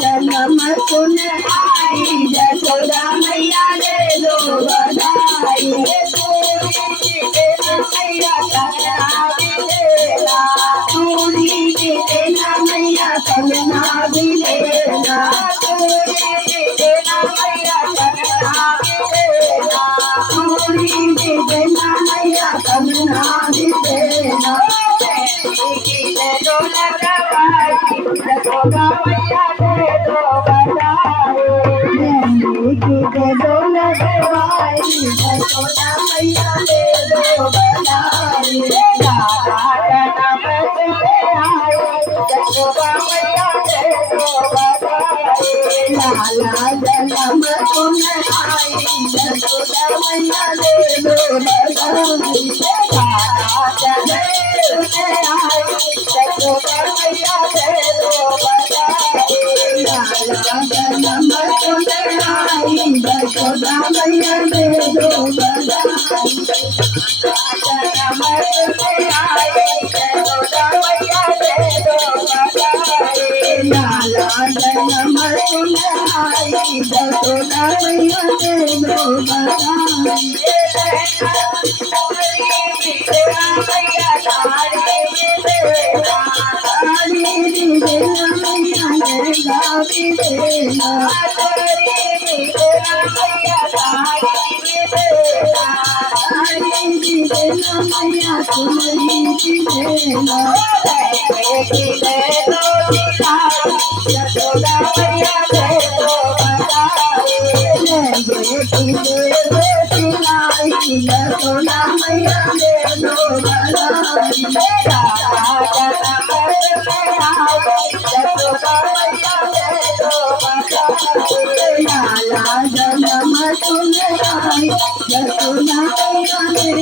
जन्म सुन आई यशोदा मैया दे दो बधाई मैया करना भी देना पूरी भी देना मैया करना भी देना पूरी भी देना मैया करना भी देना पूरी भी देना मैया करना भी देना यशोदा मैया दे दो बधाई दे दो लगवाई यशोदा मैया दे दो बधाई लाला जन्म से आई यशोदा मैया दे दो बधाई लाला जन्म सुन आई यशोदा मैया दे दो बधाई लाला जन्म सुन आई यशोदा मैया दे दो बधाई लाला जन्म सुन आई यशोदा मैया दे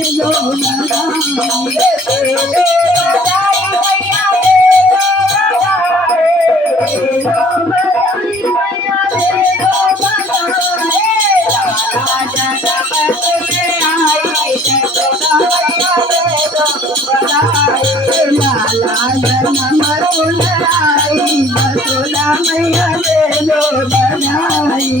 दो बधाई जन्म सुन आई यशोदा मैया दे दो बधाई लाला जन्म सुन आई यशोदा मैया दे दो बधाई